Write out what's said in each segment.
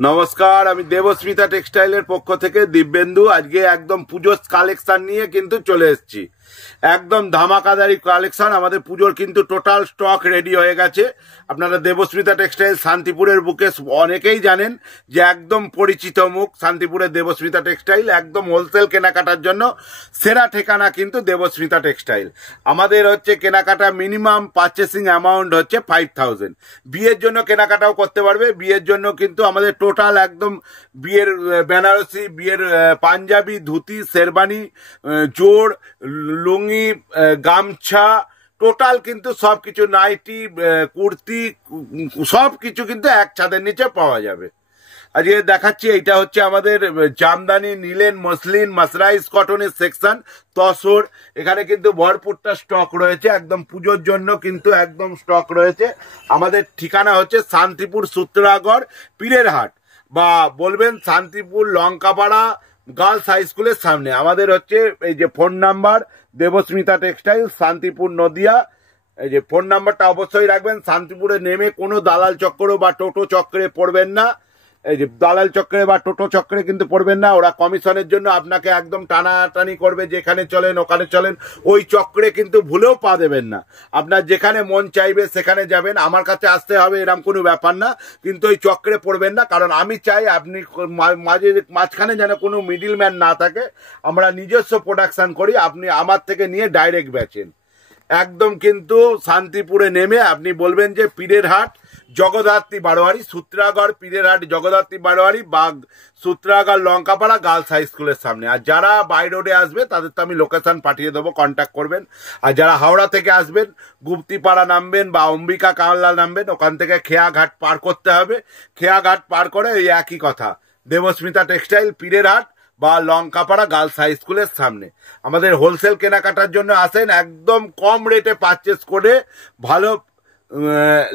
নমস্কার, আমি দেবস্মিতা টেক্সটাইলের পক্ষ থেকে দিব্যেন্দু। আজকে একদম পুজোর কালেকশন নিয়ে কিন্তু চলে এসেছি। একদম ধামাকাদারি কালেকশন। আমাদের পুজোর কিন্তু টোটাল স্টক রেডি হয়ে গেছে। আপনারা দেবস্মিতা টেক্সটাইল শান্তিপুরের বুকে অনেকেই জানেন যে একদম পরিচিত মুখ শান্তিপুরের দেবস্মিতা টেক্সটাইল। একদম হোলসেল কেনাকাটার জন্য সেরা ঠিকানা কিন্তু দেবস্মিতা টেক্সটাইল। আমাদের হচ্ছে কেনাকাটা মিনিমাম পারচেসিং অ্যামাউন্ট হচ্ছে 5000। বিয়ের জন্য কেনাকাটাও করতে পারবে। বিয়ের জন্য কিন্তু আমাদের টোটাল একদম বিয়ের বেনারসি, বিয়ের পাঞ্জাবি, ধুতি, শেরবানি, জোড়, লুঙ্গি, গামছা, টোটাল কিন্তু সবকিছু, নাইটি, কুর্তি, সবকিছু কিন্তু এক ছাদের নিচে পাওয়া যাবে। আজকে দেখাচ্ছি, এইটা হচ্ছে আমাদের জামদানি, নীলেন, মসলিন, মাসরাইজ কটনের সেকশন, তসর। এখানে কিন্তু ভরপুরটা স্টক রয়েছে। একদম পুজোর জন্য কিন্তু একদম স্টক রয়েছে। আমাদের ঠিকানা হচ্ছে শান্তিপুর সূত্রাগড় পীরের হাট, বা বলবেন শান্তিপুর লঙ্কাপাড়া গার্লস হাই স্কুলের সামনে। আমাদের হচ্ছে এই যে phone number, Debasmita textile, Shantipur Nadia. এই যে ফোন নাম্বারটা অবশ্যই রাখবেন। শান্তিপুরে নেমে কোনো দালাল চক্র বা টোটো চক্রে পড়বেন না। এই যে দালাল চক্রে বা টোটো চক্রে কিন্তু পড়বেন না। ওরা কমিশনের জন্য আপনাকে একদম টানাটানি করবে, যেখানে চলেন ওখানে চলেন। ওই চক্রে কিন্তু ভুলেও পা দেবেন না। আপনার যেখানে মন চাইবে সেখানে যাবেন, আমার কাছে আসতে হবে এরকম কোনো ব্যাপার না। কিন্তু ওই চক্রে পড়বেন না, কারণ আমি চাই আপনি মাঝখানে যেন কোনো মিডিল ম্যান না থাকে। আমরা নিজস্ব প্রোডাকশন করি, আপনি আমার থেকে নিয়ে ডাইরেক্ট বেচেন। একদম কিন্তু শান্তিপুরে নেমে আপনি বলবেন যে পীরের হাট, জগদ্ধাত্রী বারোয়ারি, সূত্রাগড় পীরের হাট, জগদ্ধাত্রী বারোয়ারি, বাগ সূত্রাগড় লঙ্কাপাড়া গার্লস হাই স্কুলের সামনে। আর যারা বাই রোডে আসবে তাদের তো আমি লোকেশন পাঠিয়ে দেবো, কন্ট্যাক্ট করবেন। আর যারা হাওড়া থেকে আসবেন, গুপ্তিপাড়া নামবেন বা অম্বিকা কাওলা নামবেন, ওখান থেকে খেয়াঘাট পার করতে হবে। খেয়াঘাট পার করে ওই একই কথা, দেবস্মিতা টেক্সটাইল পীরের হাট বা লঙ্কাপাড়া গার্লস হাই স্কুলের সামনে। আমাদের হোলসেল কেনাকাটার জন্য আসেন, একদম কম রেটে পারচেস করে ভালো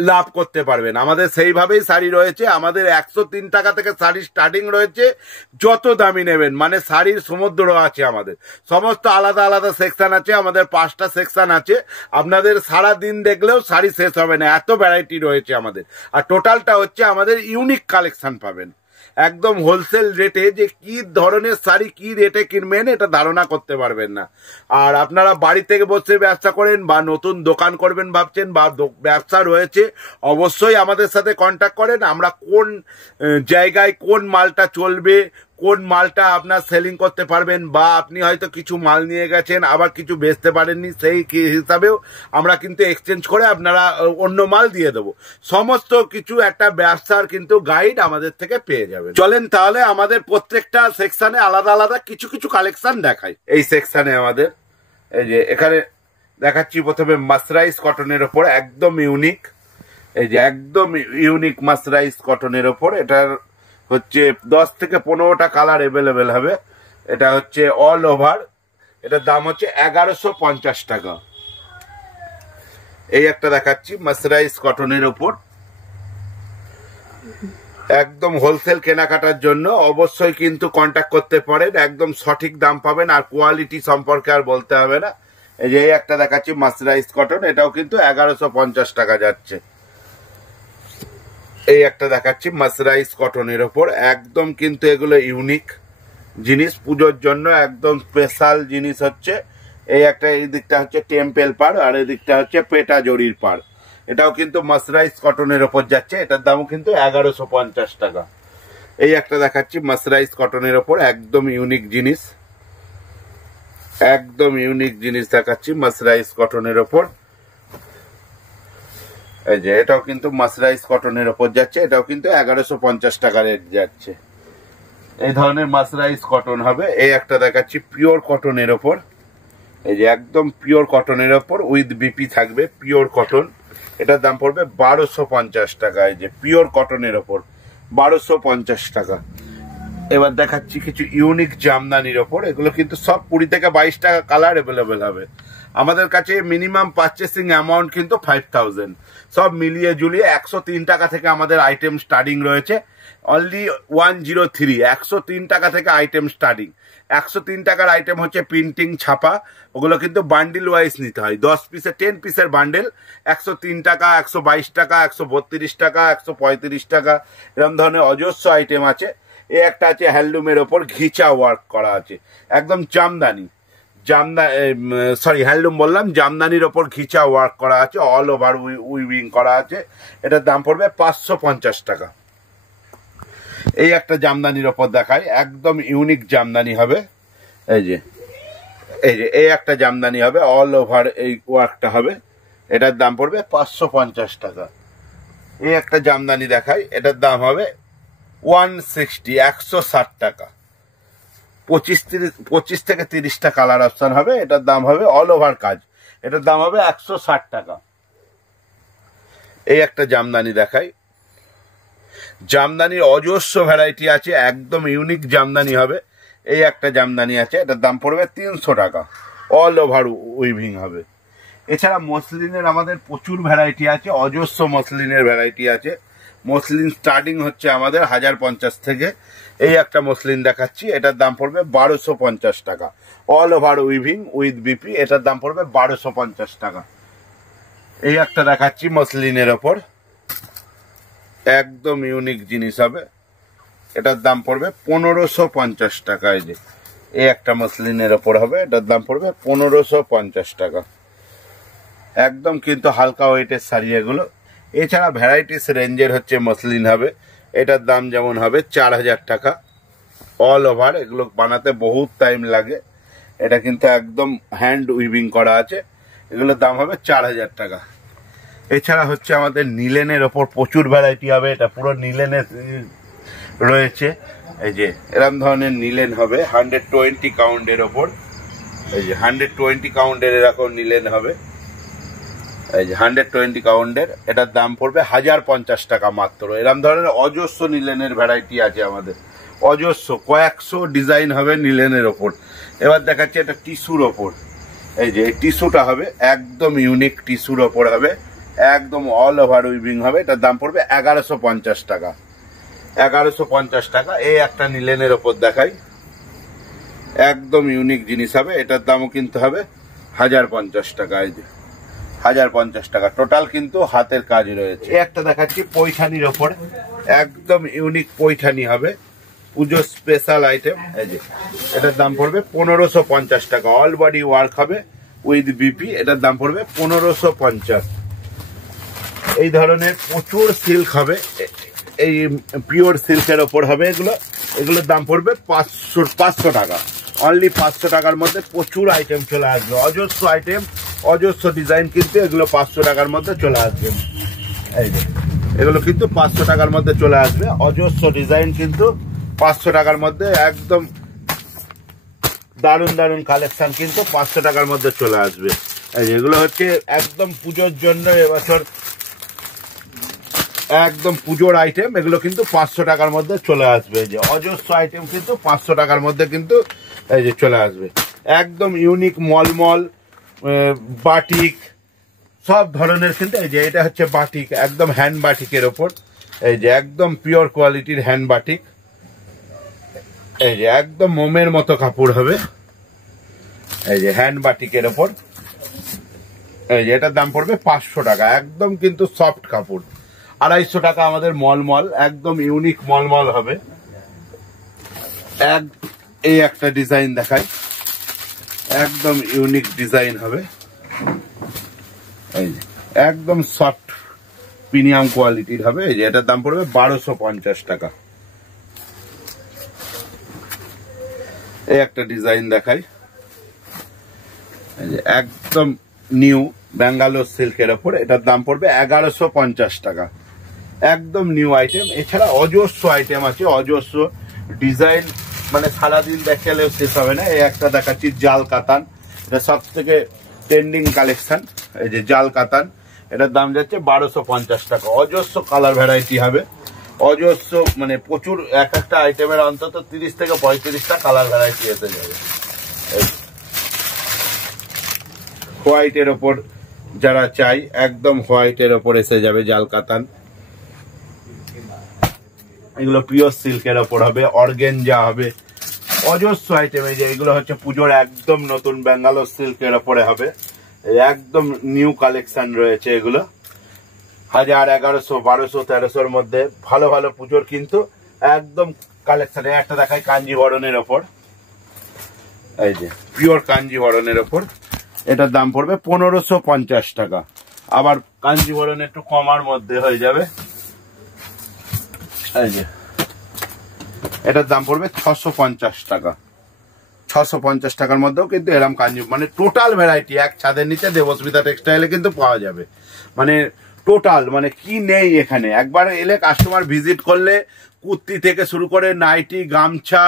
লাভ করতে পারবেন। আমাদের সেইভাবেই শাড়ি রয়েছে। আমাদের 103 টাকা থেকে শাড়ি স্টার্টিং রয়েছে। যত দামি নেবেন, মানে শাড়ির সমুদ্র আছে। আমাদের সমস্ত আলাদা আলাদা সেকশন আছে। আমাদের 5টা সেকশন আছে। আপনাদের সারা দিন দেখলেও শাড়ি শেষ হবে না, এত ভ্যারাইটি রয়েছে আমাদের। আর টোটালটা হচ্ছে আমাদের ইউনিক কালেকশন পাবেন। একদম হোলসেল রেটে, যে কি ধরনের শাড়ি কি রেটে কিনবেন এটা ধারণা করতে পারবেন না। আর আপনারা বাড়ি থেকে বসে ব্যবসা করেন বা নতুন দোকান করবেন ভাবছেন বা ব্যবসা রয়েছে, অবশ্যই আমাদের সাথে কন্ট্যাক্ট করেন। আমরা কোন জায়গায় কোন মালটা চলবে, কোন মালটা আপনার সেলিং করতে পারবেন, বা আপনি হয়তো কিছু মাল নিয়ে গেছেন আবার কিছু বেচতে পারেননি, সেই হিসাবেও আমরা কিন্তু এক্সচেঞ্জ করে আপনারা অন্য মাল দিয়ে দেবো। সমস্ত কিছু একটা ব্যবসার কিন্তু গাইড আমাদের থেকে পেয়ে যাবেন। চলেন তাহলে আমাদের প্রত্যেকটা সেকশনে আলাদা আলাদা কিছু কিছু কালেকশন দেখাই। এই সেকশনে আমাদের এই যে এখানে দেখাচ্ছি প্রথমে মাসরাইজ কটনের ওপর, একদম ইউনিক। এই যে একদম ইউনিক মাসরাইজ কটনের ওপর, এটার হচ্ছে 10 থেকে 15টা কালার অ্যাভেলেবেল হবে। এটা হচ্ছে অল ওভার, এটার দাম হচ্ছে 1150 টাকা। এই একটা দেখাচ্ছি মাসরাইজ কটনের ওপর, একদম হোলসেল কেনাকাটার জন্য অবশ্যই কিন্তু কন্ট্যাক্ট করতে পারেন। একদম সঠিক দাম পাবেন, আর কোয়ালিটি সম্পর্কে আর বলতে হবে না। এই যে একটা দেখাচ্ছি মাসরাইজ কটন, এটাও কিন্তু 1150 টাকা যাচ্ছে। এই একটা দেখাচ্ছি মাসরাইজ কটনের ওপর, একদম কিন্তু এগুলো ইউনিক জিনিস, পুজোর জন্য একদম স্পেশাল জিনিস হচ্ছে। এই একটা, এই দিকটা হচ্ছে টেম্পেল পাড়, আর এই দিকটা হচ্ছে পেটা জরির পাড়। এটাও কিন্তু মাসরাইজ কটনের ওপর যাচ্ছে, এটার দামও কিন্তু 1150 টাকা। এই একটা দেখাচ্ছি মাসরাইজ কটনের ওপর, একদম ইউনিক জিনিস, একদম ইউনিক জিনিস দেখাচ্ছি মাসরাইজ কটনের ওপর। এই যে এটাও কিন্তু মাসরাইজ কটনের ওপর যাচ্ছে, এটাও কিন্তু 1150 টাকা রেট যাচ্ছে। এই ধরনের মাসরাইজ কটন হবে। এই একটা দেখাচ্ছি পিওর কটনের ওপর, এই যে একদম পিওর কটনের ওপর উইথ বিপি থাকবে, পিওর কটন। এটার দাম পড়বে 1250 টাকা। এই যে পিওর কটনের ওপর 1250 টাকা। এবার দেখাচ্ছি কিছু ইউনিক জামদানির ওপর, এগুলো কিন্তু সব 20 থেকে 22 টাকা কালার অ্যাভেলেবেল হবে। আমাদের কাছে মিনিমাম পারচেসিং অ্যামাউন্ট কিন্তু 5000। সব মিলিয়ে জুলিয়ে 103 টাকা থেকে আমাদের আইটেম স্টার্টিং রয়েছে। অনলি 103, 103 টাকা থেকে আইটেম স্টার্টিং। 103 টাকার আইটেম হচ্ছে প্রিন্টিং ছাপা, ওগুলো কিন্তু বান্ডিল ওয়াইজ নিতে হয়, 10 পিসের 10 পিসের বান্ডেল 103 টাকা, 122 টাকা, 132 টাকা, 135 টাকা, এরকম ধরনের অজস্র আইটেম আছে। এ একটা আছে হ্যান্ডলুমের ওপর ঘিচা ওয়ার্ক করা আছে, একদম জামদানি, হ্যান্ডলুম বললাম, জামদানির ওপর ঘিচা ওয়ার্ক করা আছে, অল ওভার উইভিং করা আছে। এটার দাম পড়বে 550 টাকা। এই একটা জামদানির ওপর দেখায়, একদম ইউনিক জামদানি হবে। এই একটা জামদানি হবে, অল ওভার এই ওয়ার্কটা হবে, এটার দাম পড়বে 550 টাকা। এই একটা জামদানি দেখায়, এটার দাম হবে 160, 160 টাকা। 25 থেকে 30টা কালার অপশন হবে, এটার দাম হবে অল ওভার কাজ, এটার দাম হবে 160 টাকা। এই একটা জামদানি দেখাই, জামদানির অজস্র ভ্যারাইটি আছে, একদম ইউনিক জামদানি হবে। এই একটা জামদানি আছে, এটার দাম পড়বে 300 টাকা, অল ওভার উইভিং হবে। এছাড়া মসলিনের আমাদের প্রচুর ভ্যারাইটি আছে, অজস্র মসলিনের ভ্যারাইটি আছে। মসলিন স্টার্টিং হচ্ছে আমাদের 1050 থেকে। এই একটা মসলিন দেখাচ্ছি, এটার দাম পড়বে 1250 টাকা, all over weaving with BP, এটার দাম পড়বে 1250 টাকা। এই একটা দেখাচ্ছি মসলিনের ওপর, একদম ইউনিক জিনিস হবে, এটার দাম পড়বে 1550 টাকা। এই একটা মসলিনের ওপর হবে, এটার দাম পড়বে 1550 টাকা। একদম কিন্তু হালকা ওয়েটের শাড়ি এগুলো। এছাড়া ভ্যারাইটিস রেঞ্জের হচ্ছে মসলিন হবে, এটার দাম যেমন হবে 4000 টাকা, অল ওভার। এগুলো বানাতে বহুত টাইম লাগে, এটা কিন্তু একদম হ্যান্ড উইভিং করা আছে, এগুলোর দাম হবে 4000 টাকা। এছাড়া হচ্ছে আমাদের নিলেনের ওপর প্রচুর ভ্যারাইটি হবে, এটা পুরো নিলেনের রয়েছে। এই যে এরকম ধরনের নিলেন হবে 120 কাউন্টের ওপর, এই যে 120 কাউন্টের এরকম নিলেন হবে, এই যে 120 কাউন্টের, এটার দাম পড়বে 1050 টাকা মাত্র। এরকম ধরনের অজস্র নিলেনের ভ্যারাইটি আছে আমাদের, অজস্র কয়েকশো ডিজাইন হবে নিলেনের ওপর। এবার দেখাচ্ছি এটা টিস্যুর ওপর, এই যে টিস্যুটা হবে একদম ইউনিক, টিস্যুর ওপর হবে, একদম অল ওভার উইভিং হবে, এটার দাম পড়বে 1150 টাকা, 1150 টাকা। এই একটা নিলেনের ওপর দেখাই, একদম ইউনিক জিনিস হবে, এটার দামও কিন্তু হবে 1050 টাকা। এই যে 1050 টাকা, টোটাল কিন্তু হাতের কাজ রয়েছে। একটা দেখাচ্ছি পৈঠানির ওপর, একদম ইউনিক পৈঠানি হবে, পুজো স্পেশাল আইটেম। এই যে এটার দাম পড়বে 1550 টাকা, অল বডি ওয়ার্ক হবে উইথ বিপি, এটার দাম পড়বে 1550। এই ধরনের প্রচুর সিল্ক হবে, এই পিওর সিল্কের ওপর হবে এগুলো, এগুলোর দাম পড়বে 500 টাকা, অনলি 500 টাকার মধ্যে প্রচুর আইটেম চলে আসবে, অজস্র আইটেম, অজস্র ডিজাইন, কিন্তু এগুলো 500 টাকার মধ্যে চলে আসবে। এই যে এগুলো কিন্তু 500 টাকার মধ্যে চলে আসবে, অজস্র ডিজাইন কিন্তু 500 টাকার মধ্যে, একদম দারুণ দারুণ কালেকশন কিন্তু 500 টাকার মধ্যে চলে আসবে। এই যেগুলো হচ্ছে একদম পুজোর জন্য, এবছর একদম পুজোর আইটেম, এগুলো কিন্তু 500 টাকার মধ্যে চলে আসবে। এই যে অজস্র আইটেম কিন্তু 500 টাকার মধ্যে কিন্তু এই যে চলে আসবে, একদম ইউনিক মলমল বাটিক সব ধরনের কিন্তু। এই যে এটা হচ্ছে বাটিক, একদম হ্যান্ড বাটিকের ওপর, এই যে একদম পিওর কোয়ালিটির হ্যান্ড বাটিক, এই যে একদম মোমের মতো কাপড় হবে, এই যে হ্যান্ড বাটিকের ওপর, এই যে এটার দাম পড়বে 500 টাকা, একদম কিন্তু সফট কাপড়। 250 টাকা আমাদের মলমল, একদম ইউনিক মলমল হবে। এই একটা ডিজাইন দেখাই, একদম ইউনিক ডিজাইন হবে, এই যে একদম সফট প্রিমিয়াম কোয়ালিটির হবে। এই যে এটার দাম পড়বে 1250 টাকা। এই একটা ডিজাইন দেখাই, এই যে একদম নিউ ব্যাঙ্গালোর সিল্কের ওপর, এটার দাম পড়বে 1150 টাকা, একদম নিউ আইটেম। এছাড়া অজস্র আইটেম আছে, অজস্র ডিজাইন, মানে সারাদিন দেখালেও শেষ হবে না। এই একটা দেখাচ্ছি জাল কাতান, এটা সব থেকে ট্রেন্ডিং কালেকশন। এই যে জাল কাতান, এটার দাম যাচ্ছে 1250 টাকা, অজস্র কালার ভ্যারাইটি হবে, অজস্র, মানে প্রচুর, এক একটা আইটেমের অন্তত 30 থেকে 35টা কালার ভ্যারাইটি এসে যাবে। হোয়াইটের ওপর যারা চাই, একদম হোয়াইটের ওপর এসে যাবে জাল কাতান। এগুলো পিওর সিল্কের ওপর হবে, অর্গেঞ্জা হবে, অজস্র আইটেম। এই যে এগুলো হচ্ছে পুজোর একদম নতুন ব্যাঙ্গালোর সিল্কের ওপরে হবে, একদম নিউ কালেকশন রয়েছে। এগুলো 1000, 1100, 1200, 1300-র মধ্যে ভালো ভালো পুজোর কিন্তু একদম কালেকশন। একটা দেখাই কাঞ্জিভরণের ওপর, এই যে পিওর কাঞ্জিভরণের ওপর, এটার দাম পড়বে 1550 টাকা। আবার কাঞ্জিভরণ একটু কমার মধ্যে হয়ে যাবে, এই যে এটার দাম পড়বে 650 টাকা। 650 টাকার মধ্যেও কিন্তু এরকম কাঞ্জি, মানে টোটাল ভ্যারাইটি এক ছাদের নিচে দেবস্মিতা টেক্সটাইলে কিন্তু পাওয়া যাবে। মানে টোটাল, মানে কি নেই এখানে। একবার এলে কাস্টমার ভিজিট করলে কুর্তি থেকে শুরু করে নাইটি, গামছা,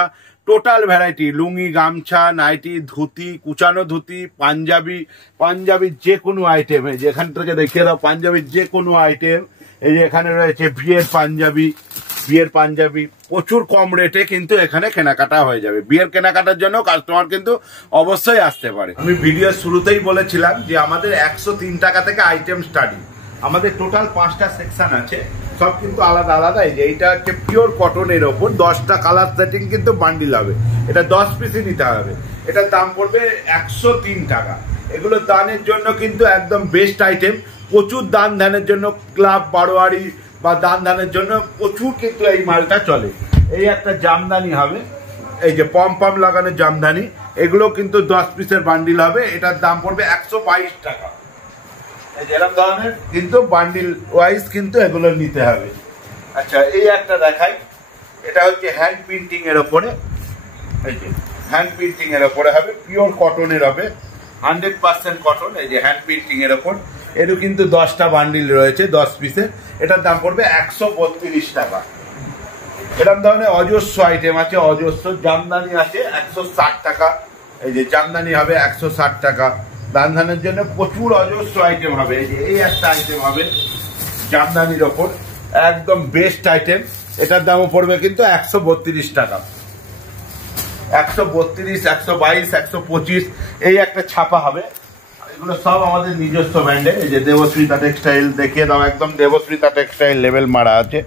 টোটাল ভ্যারাইটি, লুঙ্গি, গামছা, নাইটি, ধুতি, কুচানো ধুতি, পাঞ্জাবির যে কোনো আইটেম, এই যে এখান থেকে দেখিয়ে দাও পাঞ্জাবির যে কোনো আইটেম। এই যে এখানে রয়েছে বিয়ের পাঞ্জাবি প্রচুর কম রেটে কিন্তু এখানে কেনাকাটা হয়ে যাবে। বিয়ের কেনাকাটার জন্য কাস্টমার কিন্তু অবশ্যই আসতে পারে। আমি ভিডিওর শুরুতেই বলেছিলাম যে আমাদের 103 টাকা থেকে আইটেম স্টার্টিং। আমাদের টোটাল 5টা সেকশন আছে, সব কিন্তু আলাদা আলাদা। এই যে এইটা হচ্ছে পিওর কটনের ওপর 10টা কালার সেটিং কিন্তু বান্ডিল হবে, এটা 10 পিসই নিতে হবে। এটার দাম পড়বে 103 টাকা। এগুলো দানের জন্য কিন্তু একদম বেস্ট আইটেম। প্রচুর দান ধ্যানের জন্য, ক্লাব, বারোয়ারি বা দান ধানের জন্য প্রচুর কিন্তু এই মালটা চলে। এই একটা জামদানি হবে, এই যে পম লাগানো জামদানি, এগুলো কিন্তু 10 পিসের বান্ডিল হবে। এটার দাম পড়বে 122 টাকা। এরকম ধরনের কিন্তু বান্ডিল ওয়াইজ কিন্তু এগুলো নিতে হবে। আচ্ছা, এই একটা দেখাই, এটা হচ্ছে হ্যান্ড প্রিন্টিং এর ওপরে, এই যে হ্যান্ড প্রিন্টিং এর ওপরে হবে, পিওর কটনের হবে, 100% কটন। এই যে হ্যান্ড প্রিন্টিং এর ওপর, এরও কিন্তু 10টা বান্ডিল রয়েছে 10 পিসের। এটার দাম পড়বে 132 টাকা। এরকম ধরনের অজস্র আইটেম আছে, অজস্র। জামদানি আছে 160 টাকা, এই যে জামদানি হবে 160 টাকা। দান ধানের জন্য প্রচুর অজস্র আইটেম হবে। এই যে এই একটা আইটেম হবে জামদানির ওপর, একদম বেস্ট আইটেম। এটার দামও পড়বে কিন্তু 132 টাকা। 132, 122, 125 এই একটা ছাপা হবে। এগুলো সব আমাদের নিজস্ব ব্র্যান্ডে। এই যে দেবস্মিতা টেক্সটাইল দেখিয়ে দাও, একদম দেবস্মিতা টেক্সটাইল লেভেল মারা আছে,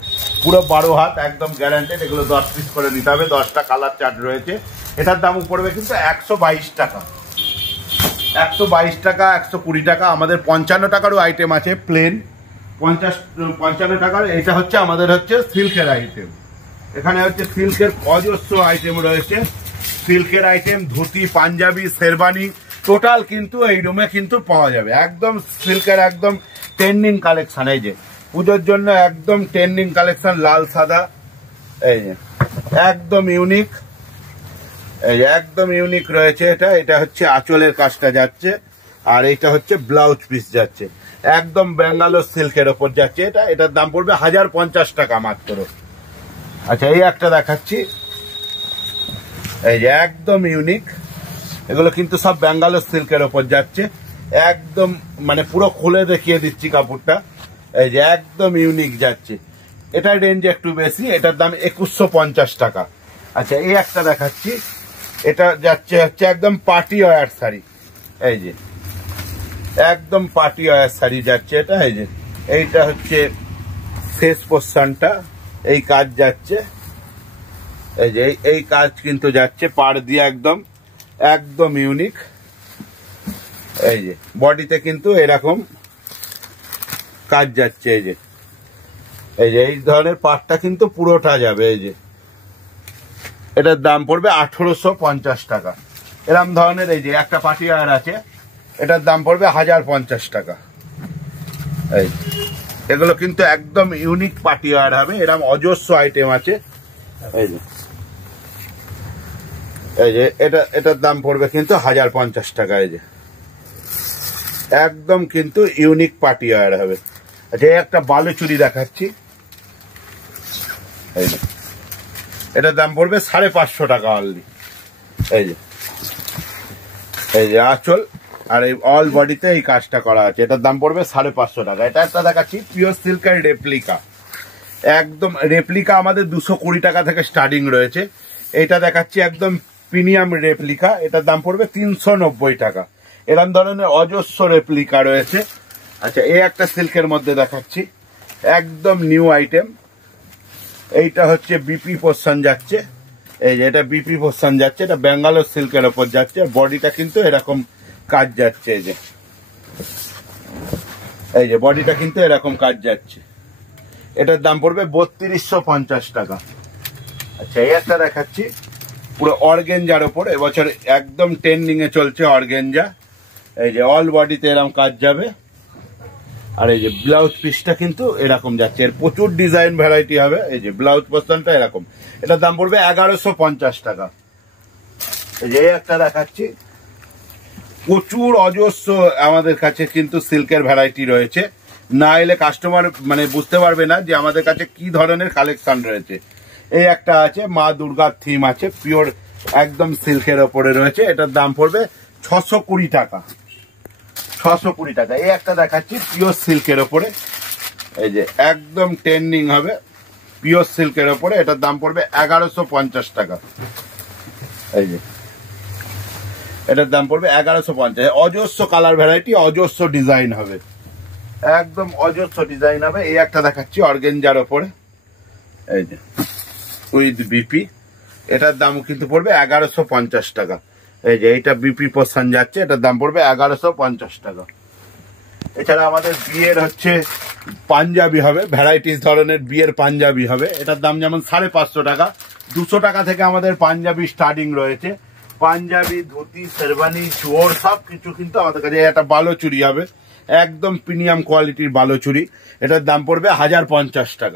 পুরো 12 হাত, একদম গ্যারান্টেড। এগুলো 10 পিস করে নিতে হবে, 10টা কালার চার্ট রয়েছে। এটার দামও পড়বে কিন্তু 122 টাকা। 122 টাকা, 120 টাকা। আমাদের 55 টাকারও আইটেম আছে প্লেন, 55 টাকার। এটা হচ্ছে আমাদের হচ্ছে সিল্কের আইটেম। এখানে হচ্ছে সিল্কের অজস্র আইটেম রয়েছে, সিল্কের আইটেম, ধুতি, পাঞ্জাবি, শেরবানি, টোটাল কিন্তু এই রুমে কিন্তু পাওয়া যাবে। একদম সিল্কের একদম ট্রেন্ডিং কালেকশন। এই যে পুজোর জন্য একদম ট্রেন্ডিং কালেকশন, লাল সাদা, এই যে একদম ইউনিক, এই একদম ইউনিক রয়েছে। এটা হচ্ছে আঁচলের কাজটা যাচ্ছে, আর এটা হচ্ছে ব্লাউজ পিস যাচ্ছে, একদম ব্যাঙ্গালোর সিল্কের ওপর যাচ্ছে। এটার দাম পড়বে 1050 টাকা মাত্র। আচ্ছা, এই একটা দেখাচ্ছি, এই যে একদম ইউনিক। এগুলো কিন্তু সব ব্যাঙ্গালোর সিল্কের ওপর যাচ্ছে, একদম মানে পুরো খুলে দেখিয়ে দিচ্ছি কাপড়টা। এই যে একদম ইউনিক যাচ্ছে, এটার রেঞ্জ একটু বেশি, এটার দাম 2150 টাকা। আচ্ছা, এই একটা দেখাচ্ছি, এটা যাচ্ছে হচ্ছে একদম পার্টি ওয়্যার শাড়ি। এই যে একদম পার্টি ওয়্যার শাড়ি যাচ্ছে এটা। এই যে এইটা হচ্ছে শেষ পোর্শনটা, এই কাজ যাচ্ছে, এই যে এই কাজ কিন্তু যাচ্ছে পাড় দিয়ে, একদম ইউনিক। এই যে বডিতে কিন্তু এরকম কাজ যাচ্ছে, এই যে এই ধরনের পাড়টা কিন্তু পুরোটা যাবে। এই যে এটার দাম পড়বে 1850 টাকা। এরকম ধরনের এই যে একটা পার্টি ওয়্যার আছে, এটার দাম পড়বে 1050 টাকা। এই এগুলো কিন্তু একদম ইউনিক পার্টি ওয়্যার হবে, এরকম অজস্র আইটেম আছে। এই যে এটার দাম পড়বে কিন্তু 1050 টাকা। এই যে একদম কিন্তু ইউনিক পার্টি ওয়্যার হবে। আচ্ছা, একটা বালুচুরি দেখাচ্ছি, এই যে এটার দাম পড়বে 550 টাকা অনলি। এই যে আঁচল আর এই অল বডিতে এই কাজটা করা আছে, এটার দাম পড়বে 550 টাকা। এটা একটা দেখাচ্ছি পিওর সিল্কের রেপ্লিকা, একদম রেপ্লিকা আমাদের 220 টাকা থেকে স্টার্টিং রয়েছে। এটা দেখাচ্ছি একদম প্রিমিয়াম রেপ্লিকা, এটার দাম পড়বে 390 টাকা। এরকম ধরনের অজস্র রেপ্লিকা রয়েছে। আচ্ছা, এই একটা সিল্কের মধ্যে দেখাচ্ছি, একদম নিউ আইটেম, এইটা হচ্ছে বিপি পোর্শন যাচ্ছে, এই যে এটা বিপি পোর্শন যাচ্ছে, এটা ব্যাঙ্গালোর সিল্কের ওপর যাচ্ছে, বডিটা কিন্তু এরকম কাজ যাচ্ছে, এই যে বডিটা কিন্তু এরকম কাজ যাচ্ছে। এটার দাম পড়বে 3250 টাকা। আচ্ছা, এই একটা দেখাচ্ছি পুরো অর্গেঞ্জার ওপর, এবছর একদম ট্রেন্ডিং এ চলছে অর্গেঞ্জা। এই যে অল বডিতে এরকম কাজ যাবে, আর এই যে ব্লাউজ পিসটা কিন্তু এরকম যাচ্ছে, এর প্রচুর ডিজাইন ভ্যারাইটি হবে। এই যে ব্লাউজ পোর্শনটা এরকম, এটার দাম পড়বে 1150 টাকা। এই যে একটা দেখাচ্ছি, প্রচুর অজস্র আমাদের কাছে কিন্তু সিল্কের ভ্যারাইটি রয়েছে, না এলে কাস্টমার মানে বুঝতে পারবে না যে আমাদের কাছে কি ধরনের কালেকশন রয়েছে। এই একটা আছে, মা দুর্গার থিম আছে, পিওর একদম সিল্কের ওপরে রয়েছে, এটার দাম পড়বে 620 টাকা। 620 টাকা। এই একটা দেখাচ্ছি পিওর সিল্কের ওপরে, এই যে একদম ট্রেন্ডিং হবে পিওর সিল্কের ওপরে, এটার দাম পড়বে 1150 টাকা। এই যে এটার দাম পড়বে 1150। অজস্র কালার ভ্যারাইটি, অজস্র ডিজাইন হবে, একদম অজস্র ডিজাইন হবে। এই একটা দেখাচ্ছি অর্গেঞ্জার ওপরে, এই যে উইথ বিপি, এটার দামও কিন্তু পড়বে 1150 টাকা। এই যে এইটা বিপি পোর্শন যাচ্ছে, এটার দাম পড়বে 1150 টাকা। এছাড়া আমাদের বিয়ের হচ্ছে পাঞ্জাবি হবে, ভ্যারাইটিস ধরনের বিয়ের পাঞ্জাবি হবে, এটার দাম যেমন 550 টাকা। 200 টাকা থেকে আমাদের পাঞ্জাবি স্টার্টিং রয়েছে, পাঞ্জাবি, ধুতি, শেরবানি, চোর সব কিছু কিন্তু আমাদের কাছে। একটা বালোচুরি হবে, একদম প্রিমিয়াম কোয়ালিটির বালোচুরি, এটার দাম পড়বে 1050 টাকা।